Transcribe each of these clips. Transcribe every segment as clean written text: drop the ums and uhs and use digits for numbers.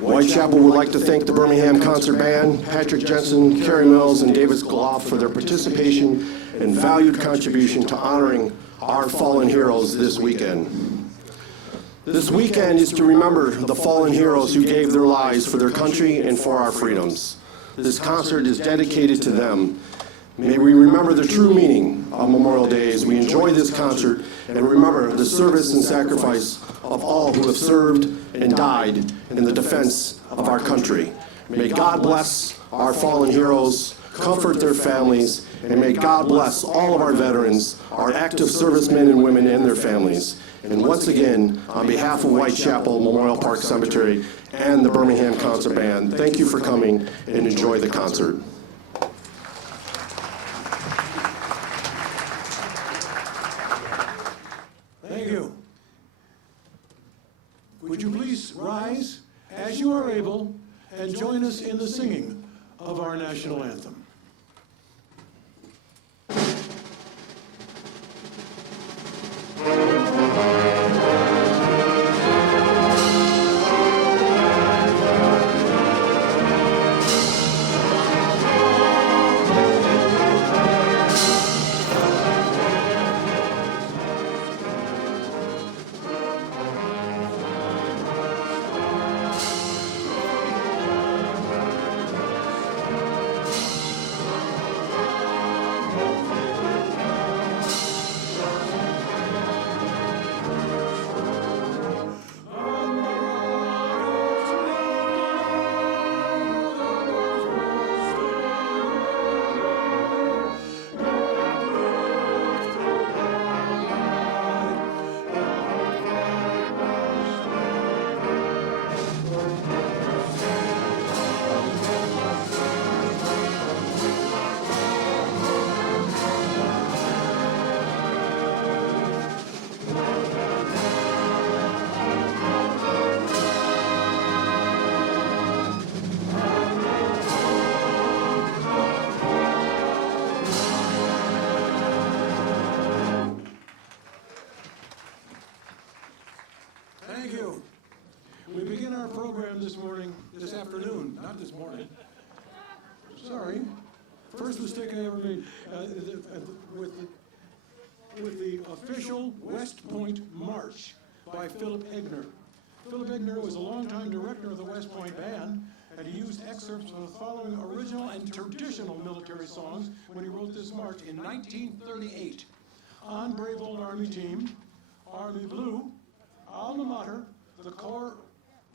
Whitechapel would like to thank the Birmingham Concert Band, Patrick Jensen, Kerry Mills, and David Skloff for their participation and valued contribution to honoring our fallen heroes this weekend. This weekend is to remember the fallen heroes who gave their lives for their country and for our freedoms. This concert is dedicated to them. May we remember the true meaning of Memorial Day as we enjoy this concert and remember the service and sacrifice of all who have served and died in the defense of our country. May God bless our fallen heroes, comfort their families, and may God bless all of our veterans, our active servicemen and women and their families. And once again, on behalf of Whitechapel Memorial Park Cemetery and the Birmingham Concert Band, thank you for coming and enjoy the concert. Thank you. Would you please rise as you are able and join us in the singing of our national anthem. Thank you. We begin our program this afternoon, not this morning. Sorry. First mistake I ever made with the official West Point March by Philip Egner. Philip Egner was a longtime director of the West Point Band, and he used excerpts from the following original and traditional military songs when he wrote this march in 1938. On Brave Old Army Team, Army Blue, Alma Mater, the Corps,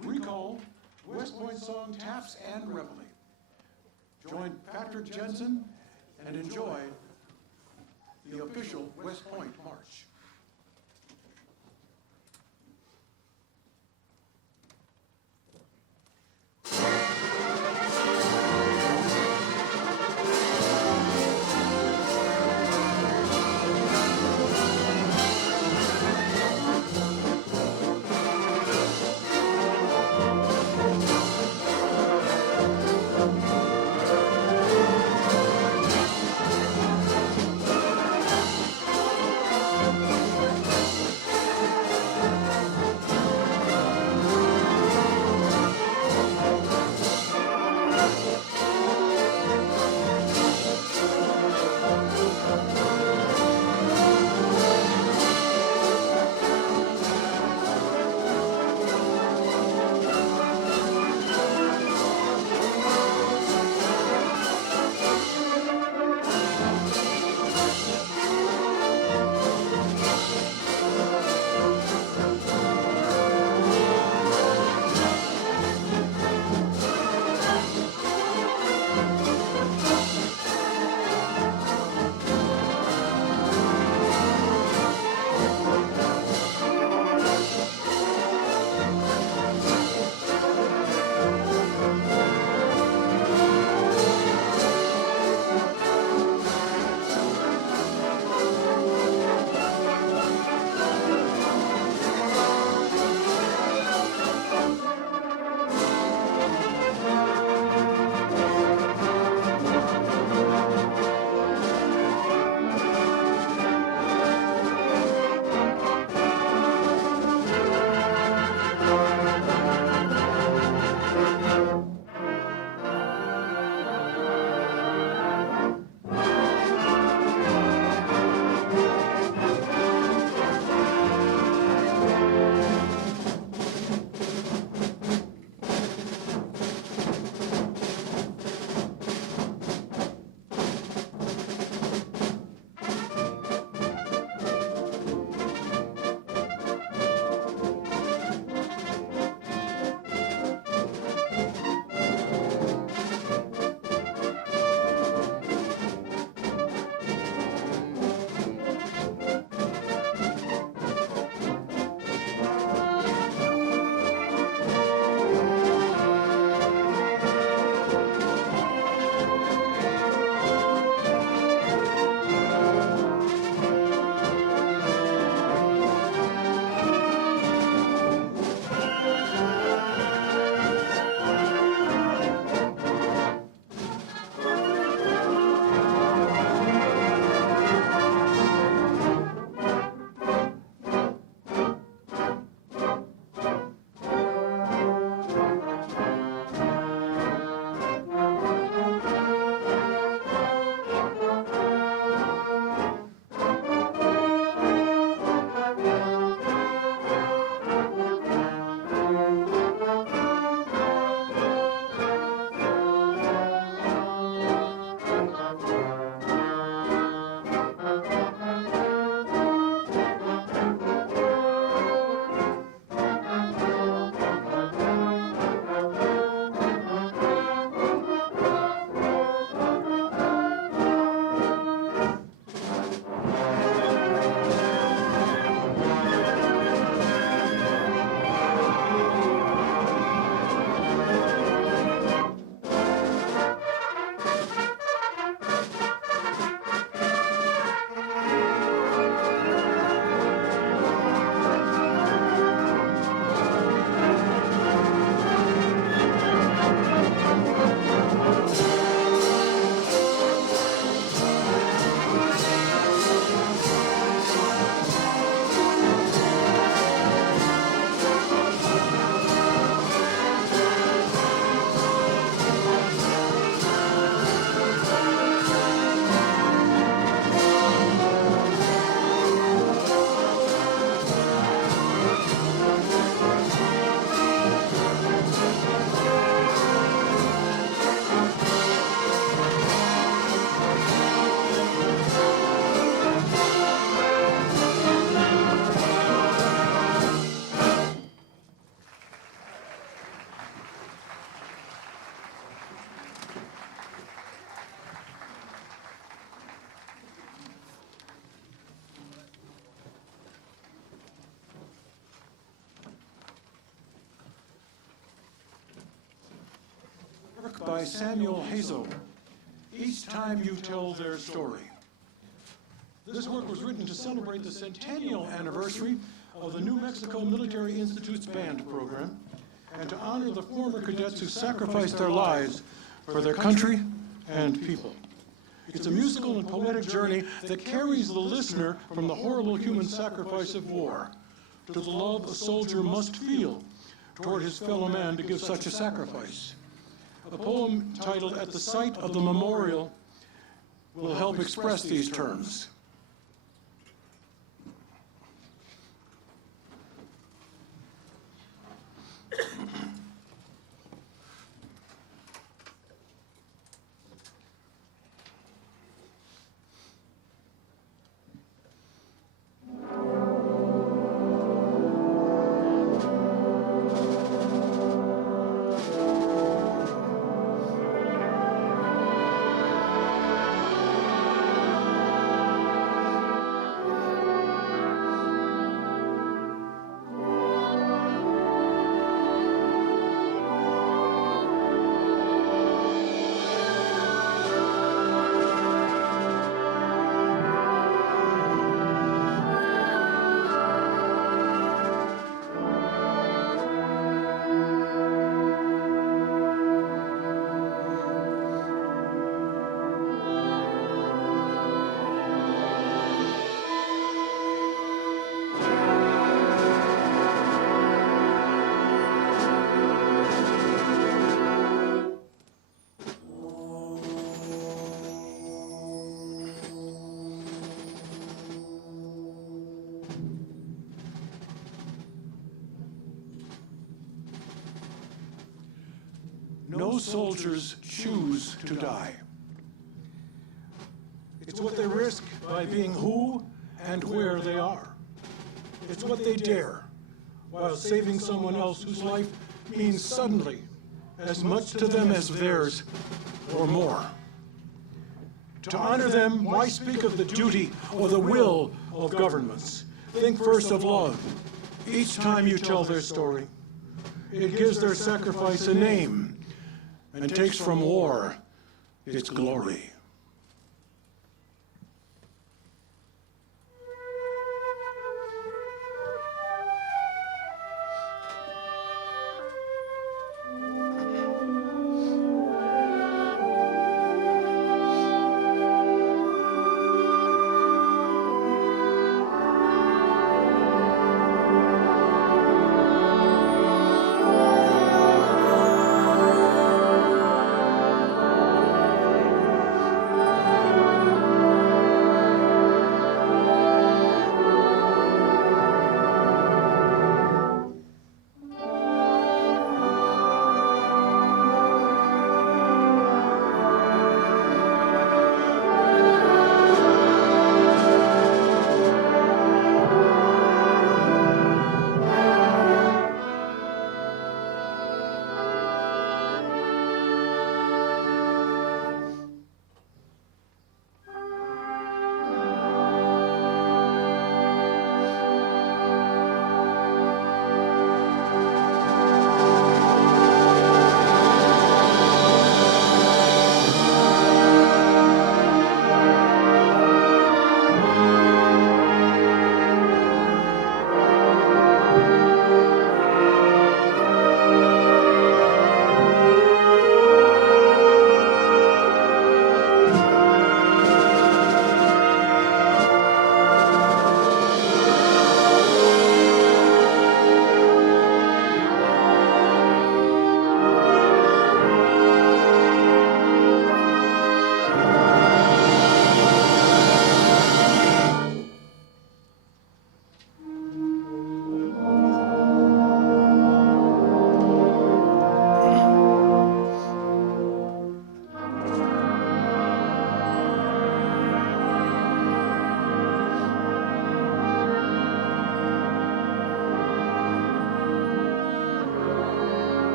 Recall, West Point Song, Taps, and Reveille. Join Patrick Jensen and enjoy the official West Point March. by Samuel Hazo, Each Time You Tell Their Story. This work was written to celebrate the centennial anniversary of the New Mexico Military Institute's band program and to honor the former cadets who sacrificed their lives for their country and people. It's a musical and poetic journey that carries the listener from the horrible human sacrifice of war to the love a soldier must feel toward his fellow man to give such a sacrifice. A poem titled At the Site of the Memorial will help express these terms. No soldiers choose to die. It's what they risk by being who and where they are. It's what they dare while saving someone else whose life means suddenly as much to them as theirs or more. To honor them, why speak of the duty or the will of governments? Think first of love. Each time you tell their story, it gives their sacrifice a name and takes from war its glory.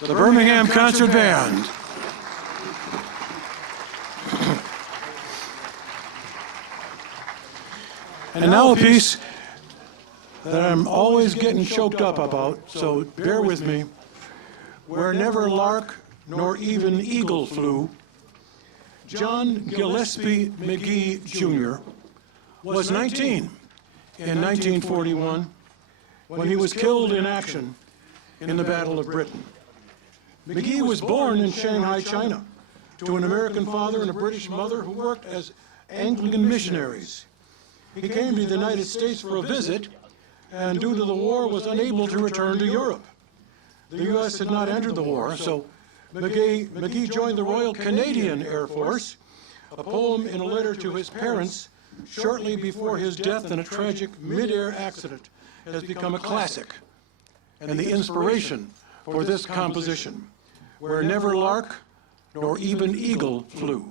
the Birmingham Concert Band. And now a piece that I'm always getting choked up about, so bear with me. Where never lark nor even eagle flew, John Gillespie McGee, Jr. was 19 in 1941 when he was killed in action in the Battle of Britain. McGee was born in Shanghai, China, to an American father and a British mother who worked as Anglican missionaries. He came to the United States for a visit, and due to the war was unable to return to Europe. The U.S. had not entered the war, so McGee joined the Royal Canadian Air Force. A poem in a letter to his parents shortly before his death in a tragic mid-air accident has become a classic and the inspiration for this composition, Where never lark nor even eagle flew.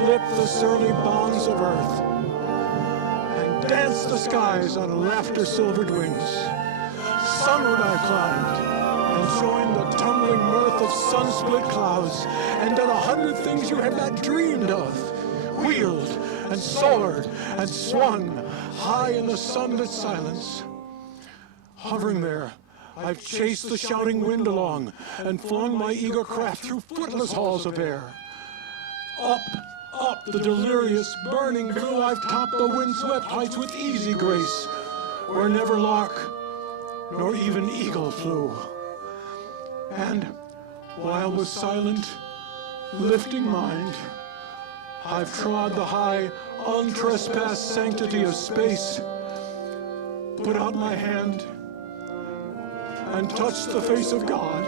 slip the surly bonds of earth, and dance the skies on laughter-silvered wings. Sunward I climbed, and joined the tumbling mirth of sun-split clouds, and done 100 things you had not dreamed of, wheeled and soared and swung high in the sunlit silence. Hovering there, I've chased the shouting wind along and flung my eager craft through footless halls of air. Up, up the delirious, burning blue, I've topped the windswept heights with easy grace, where never lark nor even eagle flew. And while with silent, lifting mind, I've trod the high, untrespassed sanctity of space, put out my hand, and touched the face of God.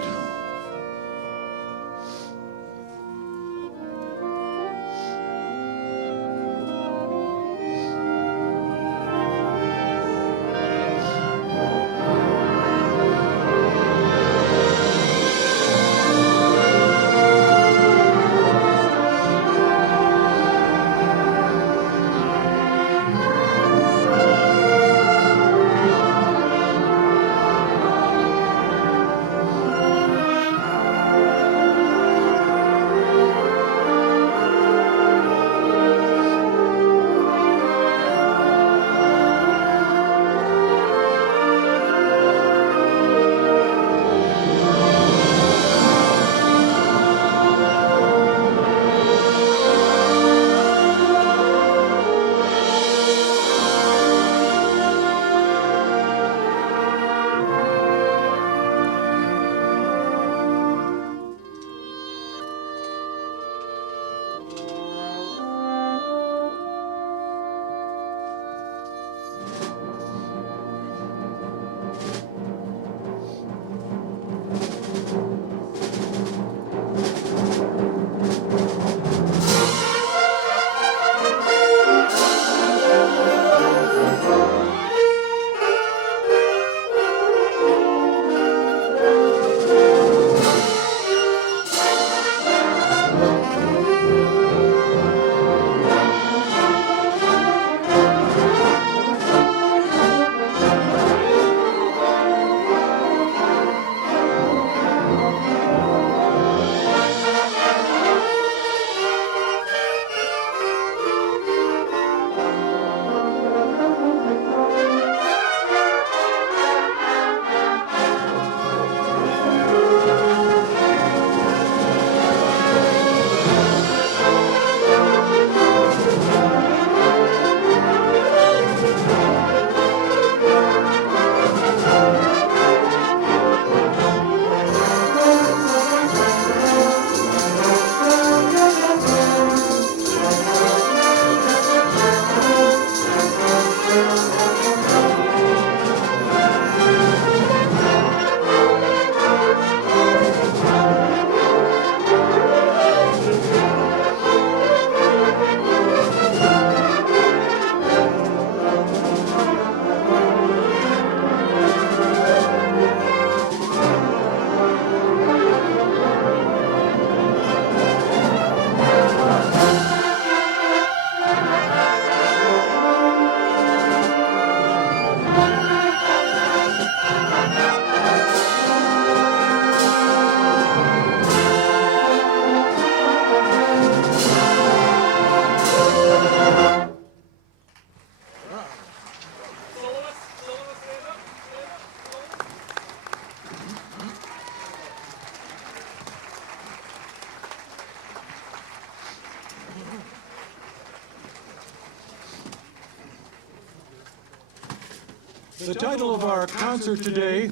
The title of our concert today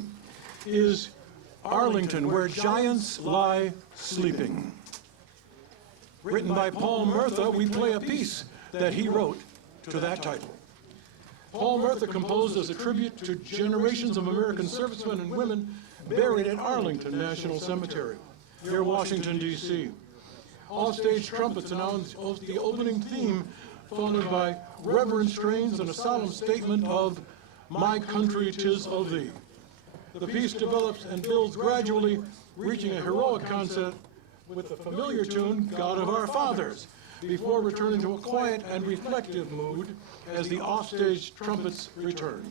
is Arlington, Where Giants Lie Sleeping. Written by Paul Murtha, we play a piece that he wrote to that title. Paul Murtha composed as a tribute to generations of American servicemen and women buried at Arlington National Cemetery, near Washington, D.C. Offstage trumpets announce the opening theme, followed by reverent strains and a solemn statement of "My country, 'tis of thee." The piece develops and builds gradually, reaching a heroic concept with the familiar tune, "God of Our Fathers." before returning to a quiet and reflective mood as the offstage trumpets return.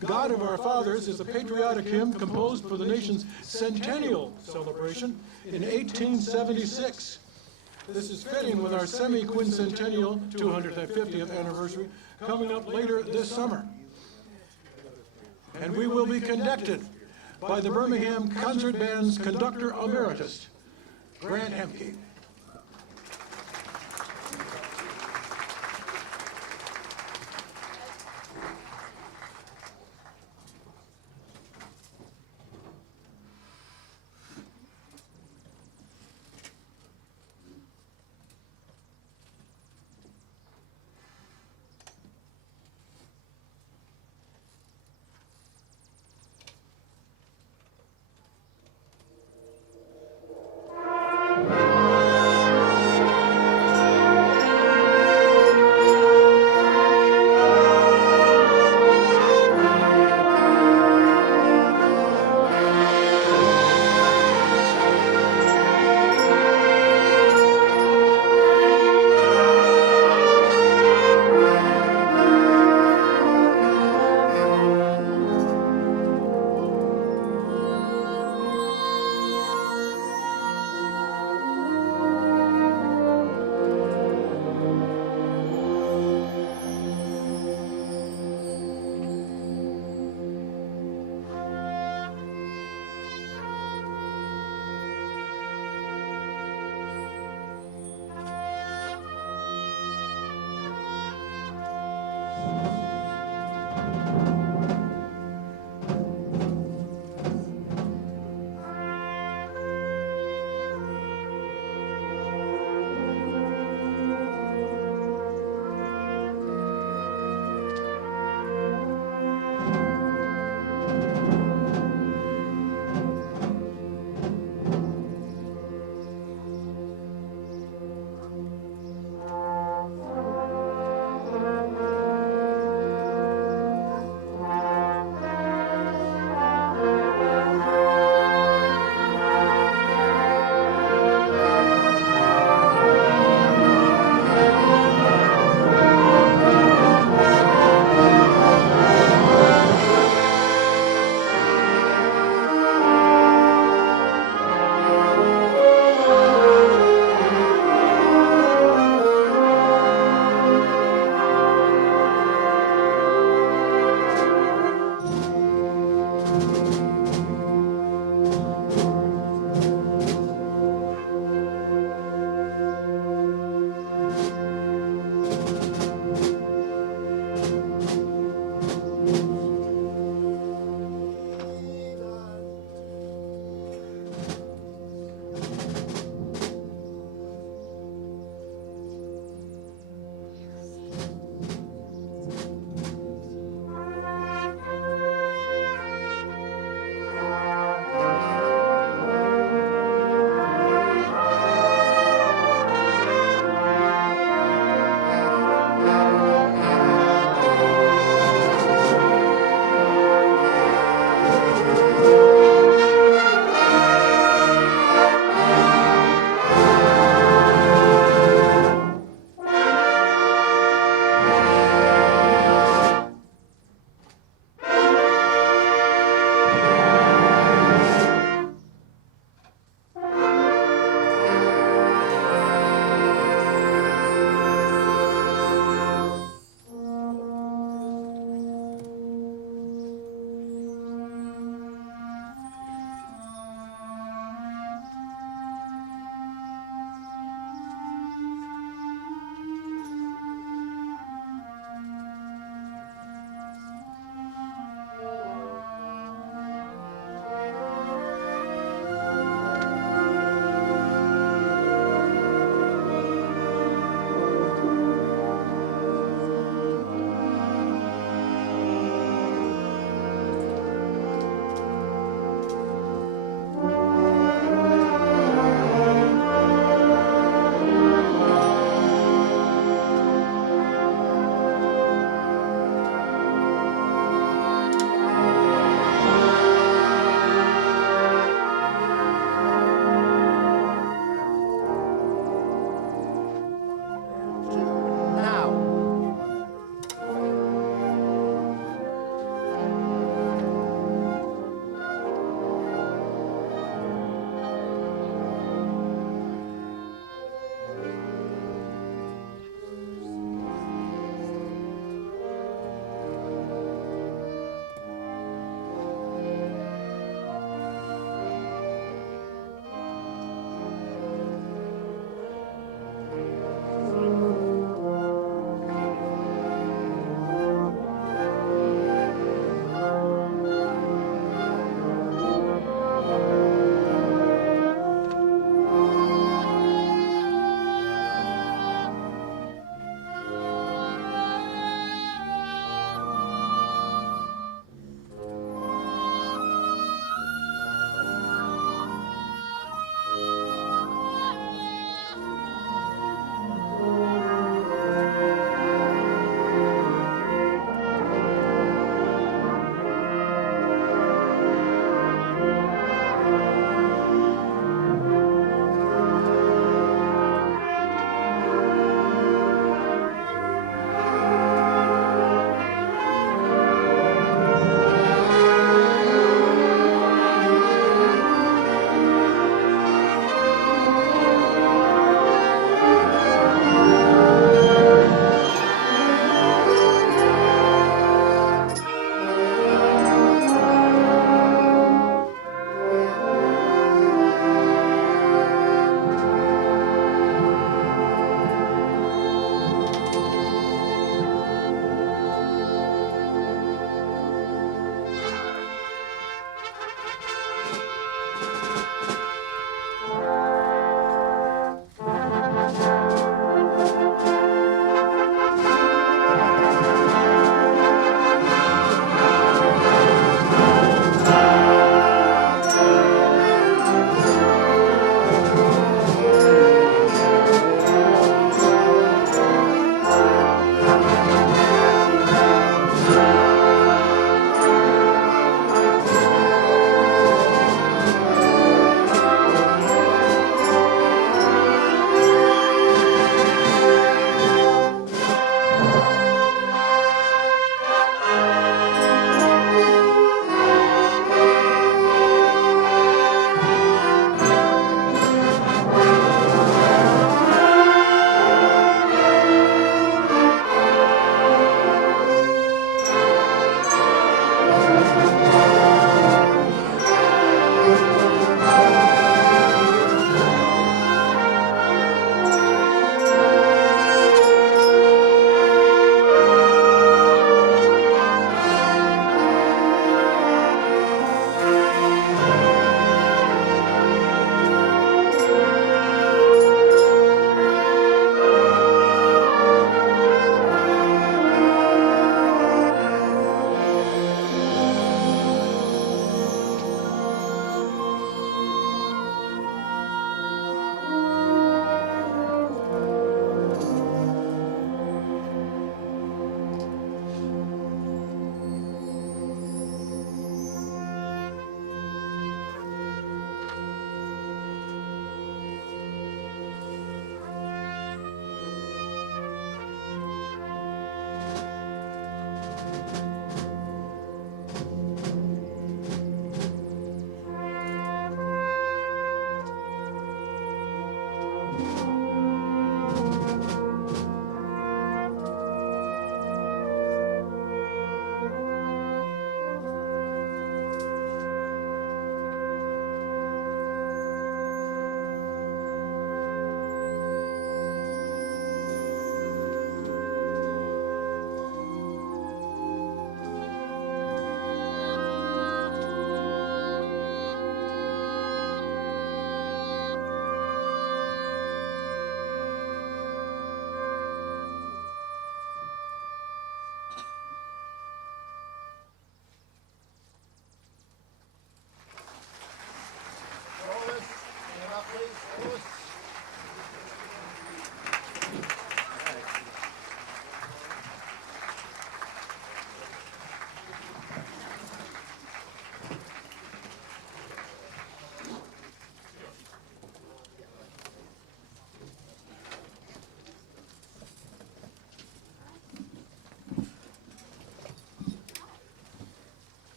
God of Our Fathers is a patriotic hymn composed for the nation's centennial celebration in 1876. This is fitting with our semi-quincentennial 250th anniversary coming up later this summer. And we will be conducted by the Birmingham Concert Band's conductor emeritus, Grant Hemke.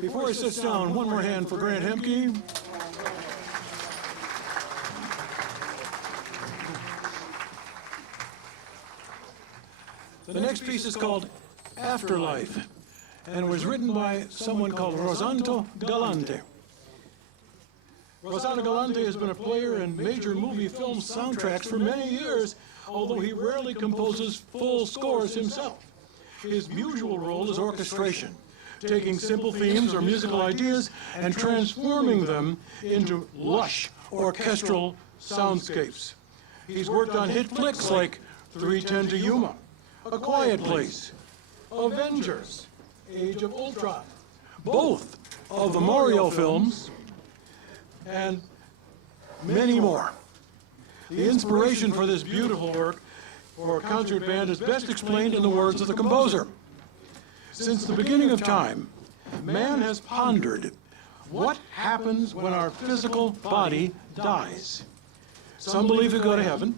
Before he sits down, one more hand for Grant Hemke. The next piece is called Afterlife, and was written by someone called Rosanto Galante. Rosanto Galante has been a player in major movie film soundtracks for many years, although he rarely composes full scores himself. His usual role is orchestration, taking simple themes or musical ideas and transforming them into lush orchestral soundscapes. He's worked on hit flicks like 3:10 to Yuma, A Quiet Place, Avengers, Age of Ultron, both of the Mario films, and many more. The inspiration for this beautiful work for a concert band is best explained in the words of the composer. Since the beginning of time, man has pondered what happens when our physical body dies. Some believe we go to heaven,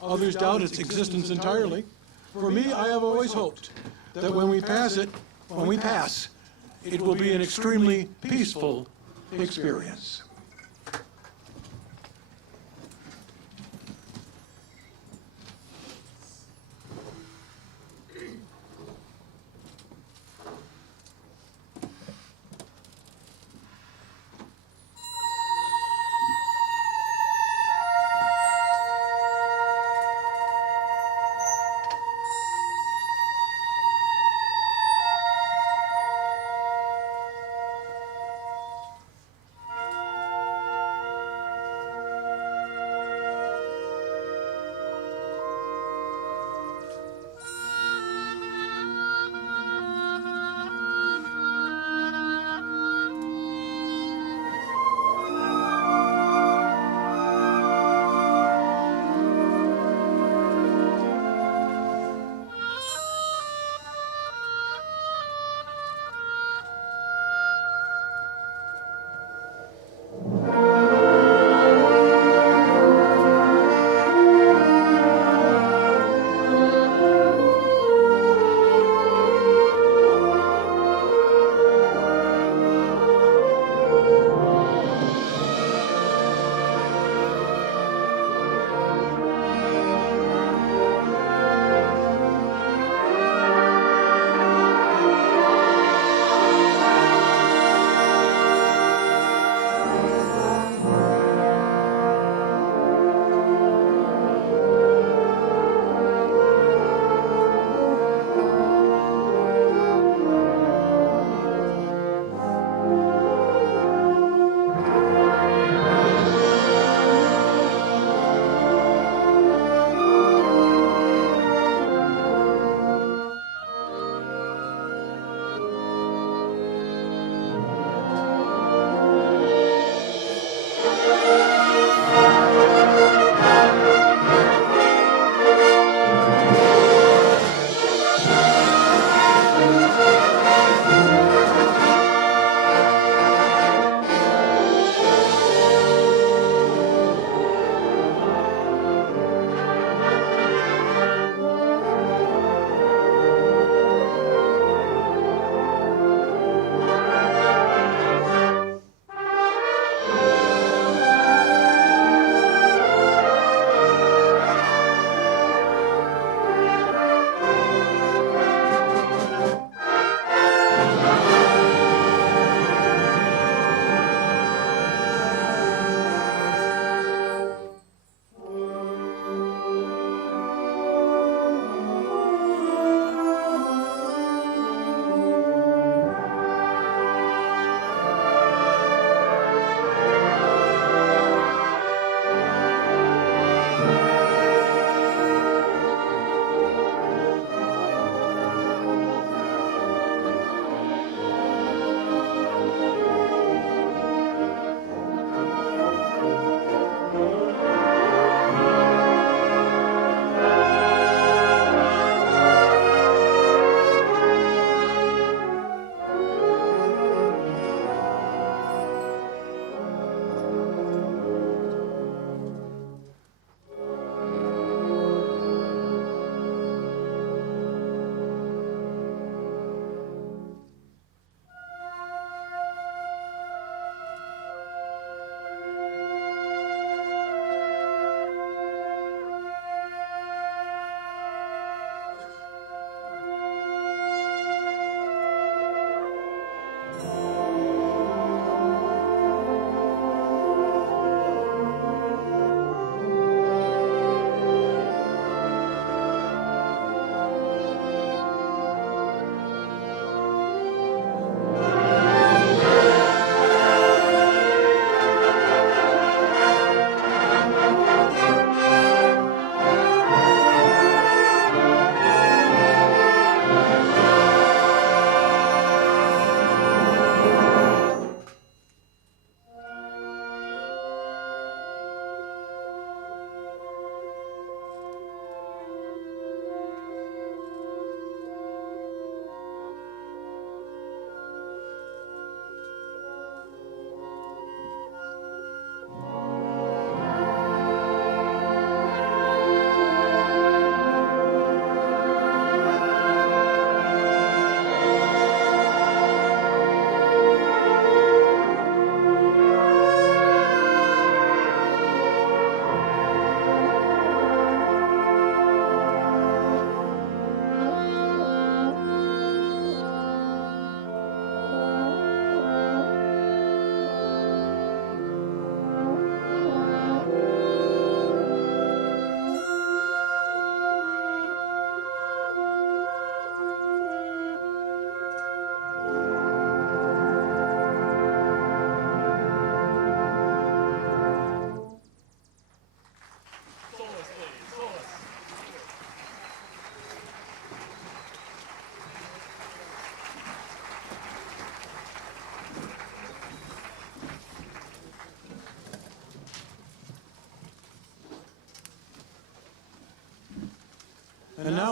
others doubt its existence entirely. For me, I have always hoped that when we pass, it will be an extremely peaceful experience.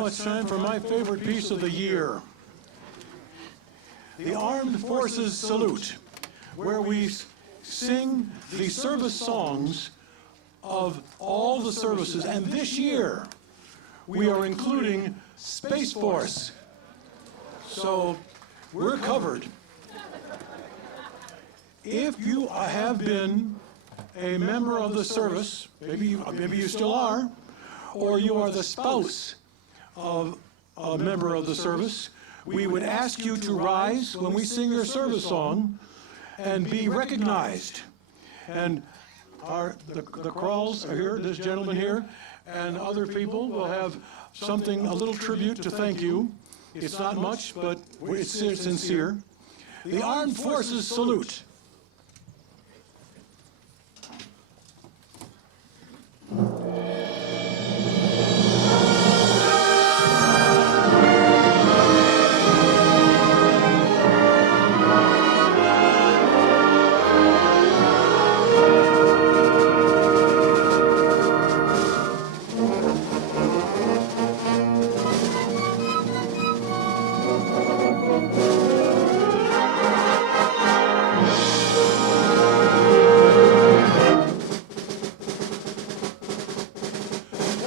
it's time for my favorite piece of the year. The Armed Forces Salute, where we sing the service songs of all the services. And this year, we are including Space Force. So we're covered. If you have been a member of the service, maybe you still are, or you are the spouse of a member of the service, we would ask you to rise when we sing your service song and be recognized. And the Crawls are here, this gentleman here, and other people will have something, a little tribute to thank you. It's not much, but it's sincere. The Armed Forces Salute.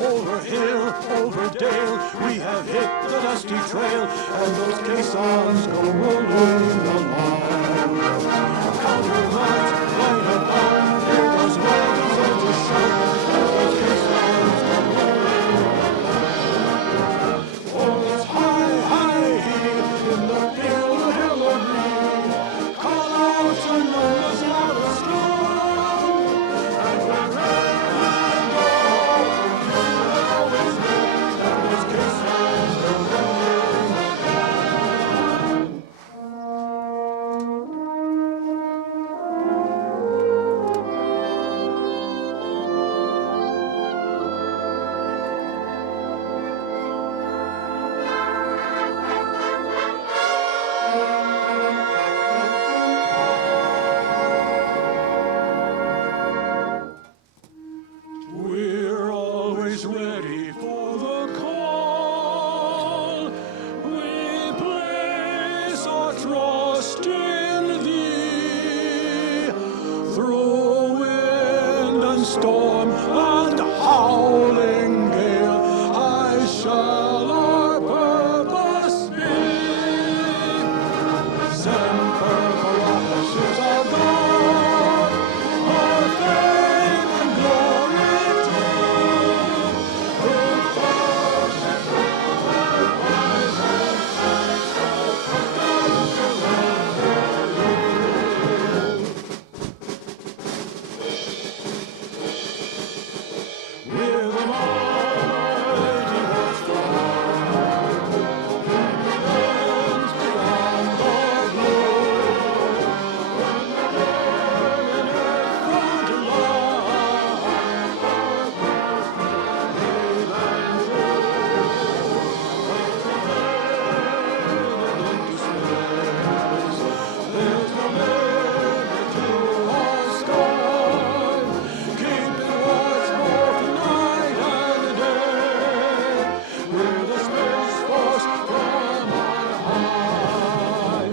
Over hill, over dale, we have hit the dusty trail, and those caissons go rolling along. Countermarch, right upon, hear those wagons and to shout, as those caissons go rolling along. Oh, it's high, high, in the Hillary, call out your numbers loud and strong, and wherever we're always ready for the call. We place our trust in thee. Through wind and storm and howling gale, I shall our purpose be. Semper Paratus is our God, our fame and glory too. Who first is wise and with a mighty horse strong, lands beyond the blue, when the front line, land there's no limit to our sky, keeping watch both night and day, with the Space Force from on high.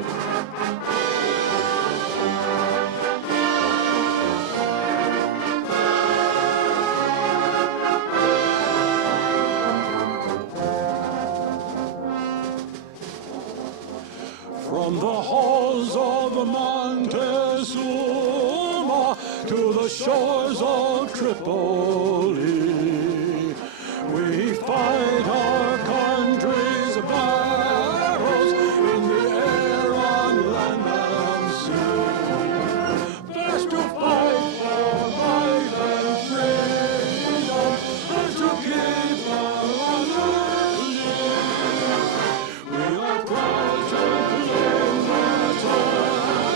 From the halls of Montezuma to the shores of Tripoli, we fight our country's battles in the air, on land and sea. Best to fight for life and freedom, and to keep our honor clean. We are proud to claim the title of the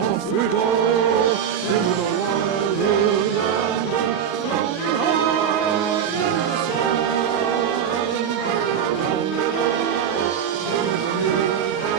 Off we go into the wild land, flying high in the sun. Down the line,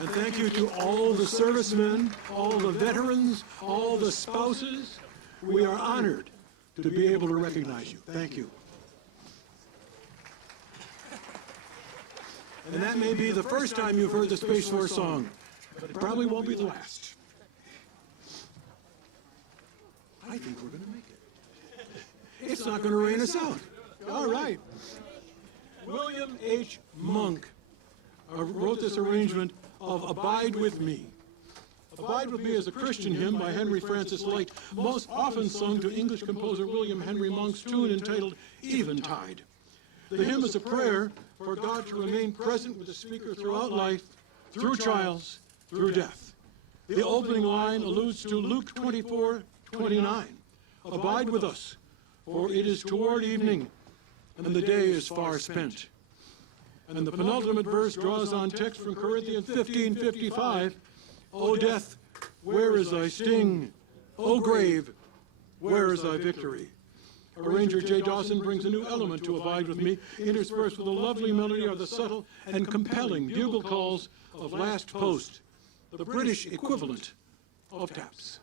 And thank you to all the servicemen, all the veterans, all the spouses. We are honored to be able to recognize you. Thank you. And that may be the first time you've heard the Space Force song, but it probably won't be the last. I think we're going to make it. It's not going to rain us out. All right. William H. Monk wrote this arrangement of Abide With Me. Abide With Me is a Christian hymn by Henry Francis Lyte, most often sung to English composer William Henry Monk's tune entitled Eventide. The hymn is a prayer for God to remain present with the speaker throughout life, through trials, through death. The opening line alludes to Luke 24:29. Abide with us, for it is toward evening, and the day is far spent. And the penultimate verse draws on text from Corinthians 15:55. O death, where is thy sting? O grave, where is thy victory? Arranger J. Dawson brings a new element to Abide With Me, interspersed with a lovely melody are the subtle and compelling bugle calls of Last Post, the British equivalent of taps.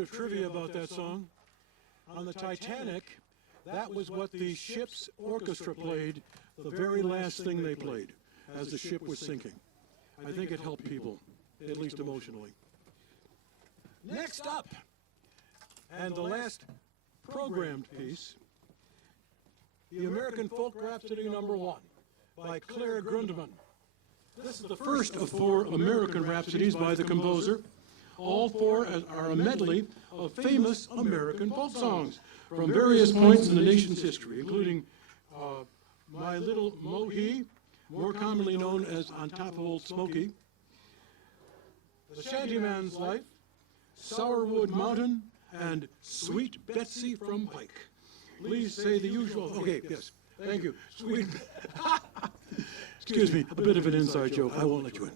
of trivia about that song. On the Titanic, that was what the ship's orchestra played, the very last thing they played as the ship was sinking. I think it helped people, at least emotionally. Next up, and the last programmed piece, the American Folk Rhapsody #1 by Claire Grundman. This is the first of 4 American rhapsodies by the composer. All 4 are a medley of famous American folk songs from various points in the nation's history, including My Little Mohi, more commonly known as On Top of Old Smoky, The Shantyman's Life, Sourwood Mountain, and Sweet Betsy from Pike. Please say the usual. Okay, yes, thank you. Sweet. Excuse me, a bit of an inside joke. I won't let you in.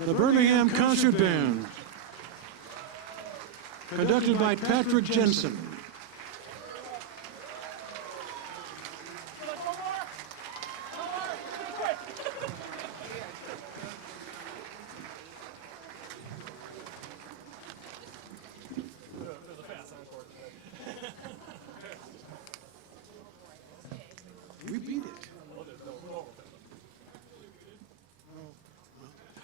The Birmingham Concert Band, conducted by Patrick Jensen. We beat it.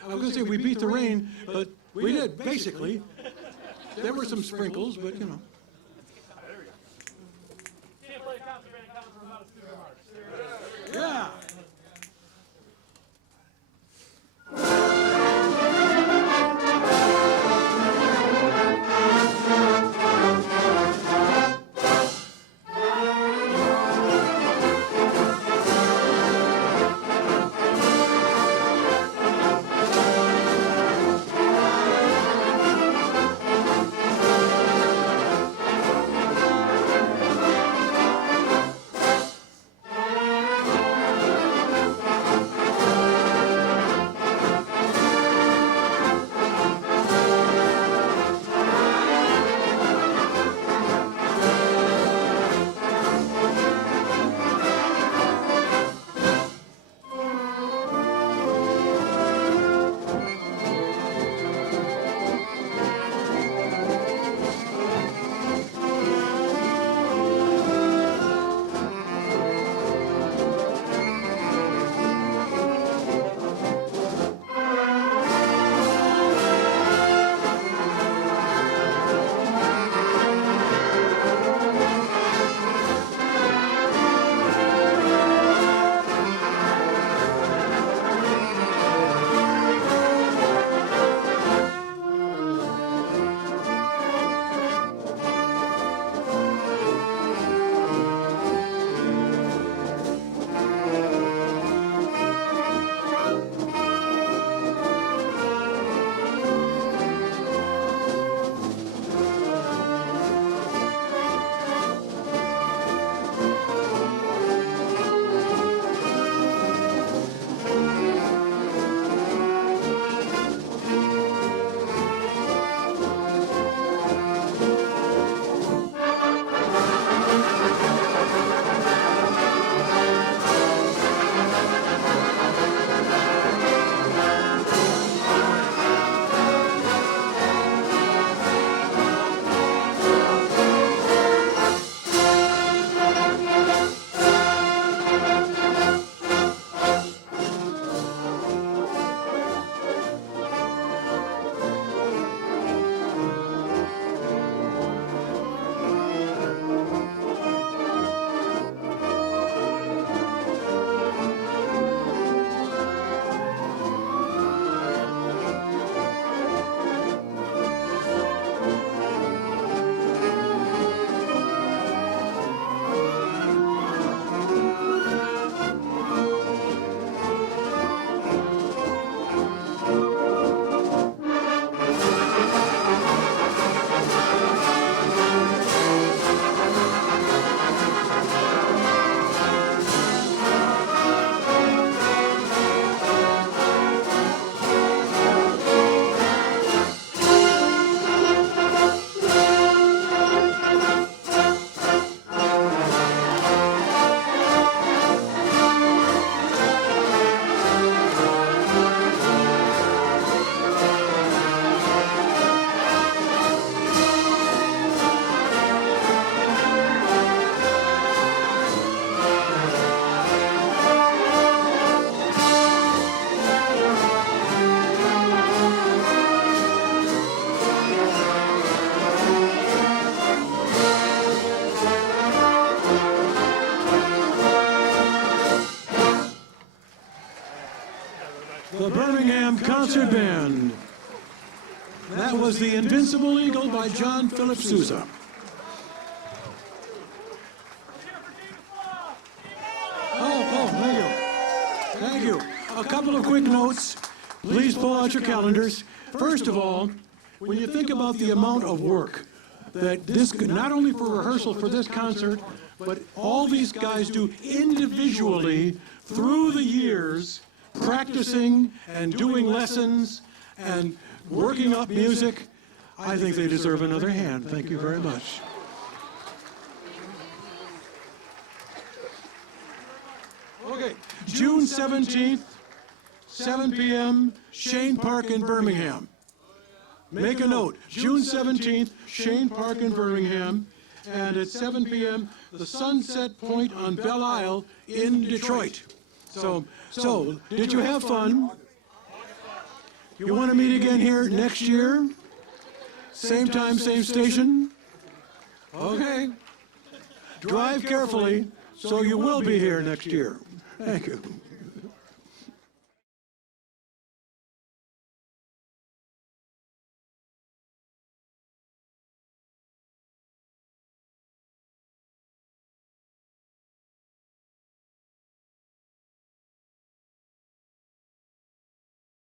I was going to say we beat the rain, but we did, basically. There were some sprinkles, but you know. Yeah. The Birmingham Concert Band. That was The Invincible Eagle by John Philip Sousa. Thank you. Thank you. A couple of quick notes. Please pull out your calendars. First of all, when you think about the amount of work that this, not only for rehearsal for this concert, but all these guys do individually through the years, practicing and doing lessons and working up music. I think they deserve another hand. Thank you very much. Okay, June 17th, 7 p.m., Shane Park in Birmingham. Make a note, June 17th, Shane Park in Birmingham, and at 7 p.m., the Sunset Point on Belle Isle in Detroit. So, did you have fun? You want to meet again here next year? Same time, same station? Okay. Drive carefully, so you will be here next year. Thank you.